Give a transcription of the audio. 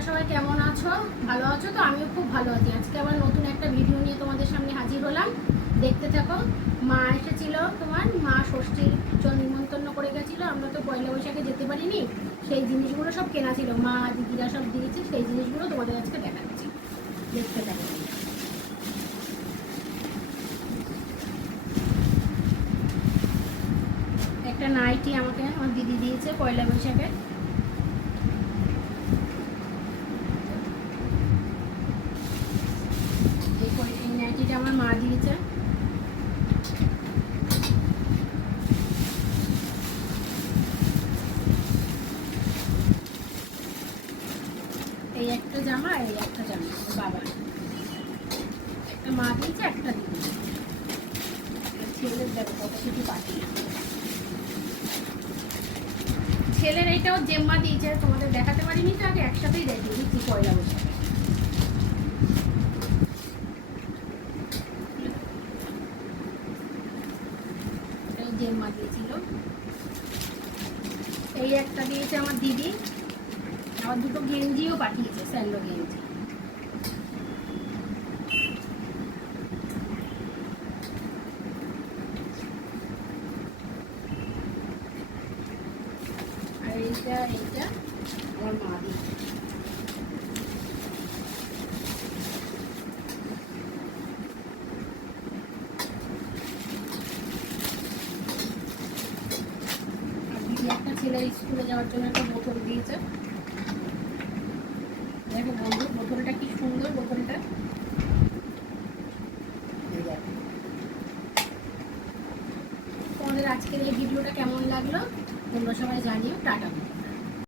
তোমরা সবাই কেমন আছো? ভালো আছো তো? আমিও খুব ভালো আছি। আজকে আবার নতুন একটা ভিডিও নিয়ে তোমাদের সামনে হাজির হলাম। দেখতে থাকো, মা এসেছিল তোমার, মা ষষ্ঠীর নিমন্ত্রণ করে গেছিল। আমরা তো পয়লা বৈশাখে যেতে পারিনি। সেই জিনিসগুলো সব কেনা ছিল। মা, দিদিরা সব দিয়েছে, সেই জিনিসগুলো তোমাদের আজকে দেখাচ্ছি। দেখতে থাকো। একটা নাইটি আমাকে আমার দিদি দিয়েছে পয়লা বৈশাখে এই পয়- আমার মা দিয়েছে। এই একটা জামা, এই একটা জামা বাবা। একটা মা দিয়েছে, একটা দিদি ছেলের দেখো কত কিছু পাঠিয়ে ছেলের এইটাও জেম্মা দিয়েছে, তোমাদের দেখাতে পারিনি তো, আগে একসাথেই দেখিয়ে দিচ্ছি পয়লা বৈশাখে এটাও জেম্মা দিয়েছিল। এই একটা দিয়েছে আমার দিদি। আবার দুটো গেঞ্জিও পাঠিয়েছে, স্যান্ডো গেঞ্জি। আর এইটা এইটা আমার মা দিয়েছে আর ছেলের স্কুলে যাওয়ার জন্য একটা বোতল দিয়েছে। দেখো বন্ধু, বোতলটা কি সুন্দর বোতলটা। তোমাদের আজকের এই ভিডিওটা কেমন লাগল? তোমরা সবাই জানিও, টাটা।